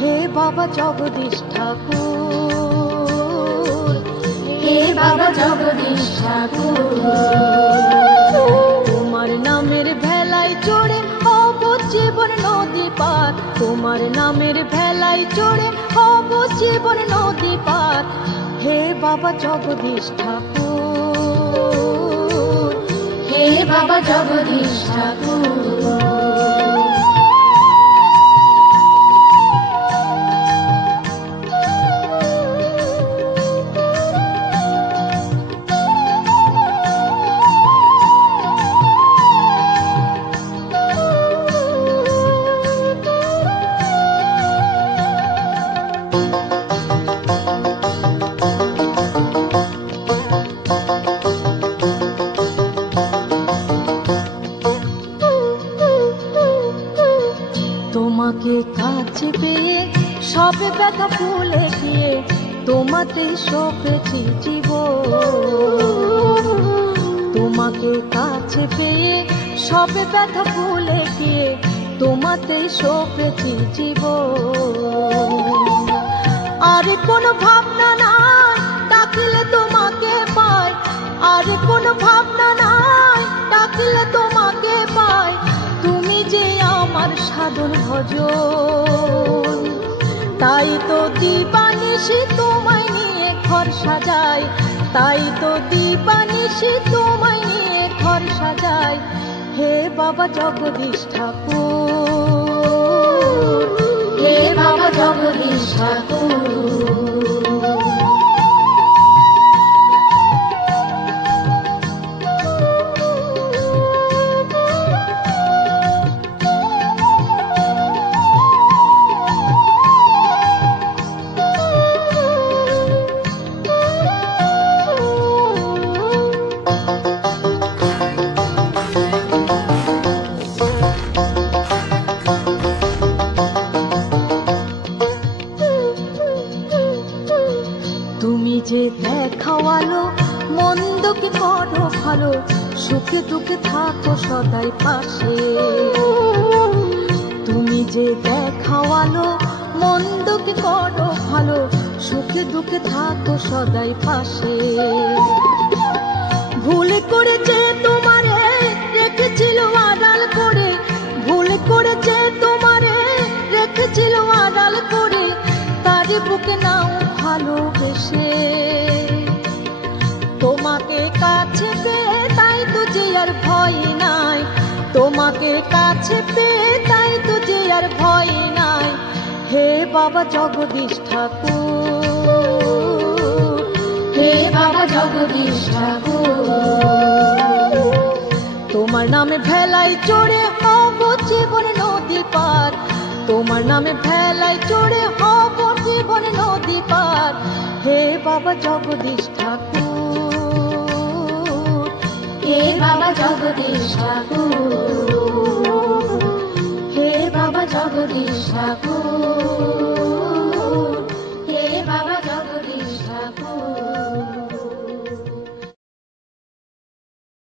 হে বাবা জগদীশ ঠাকুর, হে বাবা জগদীশ ঠাকুর, তোমার নামের ভেলায় চড়ে হব জীবন নদী পার, তোমার নামের ভেলায় চড়ে হব জীবন নদী পার। হে বাবা জগদীশ ঠাকুর, হে বাবা জগদীশ ঠাকুর, তোমাকে কাছে পেয়ে সব ব্যথা ভুলে গিয়ে তোমাতে সপেছি জীবন, তোমাকে কাছে পেয়ে সব ব্যথা ভুলে গিয়ে তোমাতে সপেছি জীবন। আরে কোনো ভাবনা নাই ডাকলে তোমাকে পাই, আরে কোনো ভাবনা নাই ডাকলে তোমাকে পাই। তুমি যে আমার সাধন ভজন, তাই তো দিবানিশি তোমায় নিয়ে ঘর সাজাই, তাই তো দিবানিশি তোমায় নিয়ে ঘর সাজাই। হে বাবা জগদীশ ঠাকুর, হে বাবা জগদীশ ঠাকুর, তুমি যে দেখাওয়ালো মন্দকে করো ভালো, সুখে দুঃখে থাকো সদাই পাশে। তুমি যে দেখাওয়ালো মন্দকে করো ভালো, সুখে দুঃখে থাকো সদাই পাশে। ভুল করেছে তোমারে রেখেছিল আড়াল করে, ভুল করেছে তোমারে রেখেছিল আড়াল করে, তার বুকে নাও ভালোবেসে। তোমাকে কাছে পেয়ে তাই তো যে আর ভয় নাই, তোমাকে কাছে পেয়ে তাই তো যে আর ভয় নাই। হে বাবা জগদীশ ঠাকুর, হে বাবা জগদীশ ঠাকুর, তোমার নামে ভেলায় চড়ে হব জীবন নদী পার, তোমার নামে ভেলায় চড়ে হব জীবন নদী পার। হে বাবা জগদীশ ঠাকুর, হে বাবা জগদীশ ঠাকুর, হে বাবা জগদীশ ঠাকুর।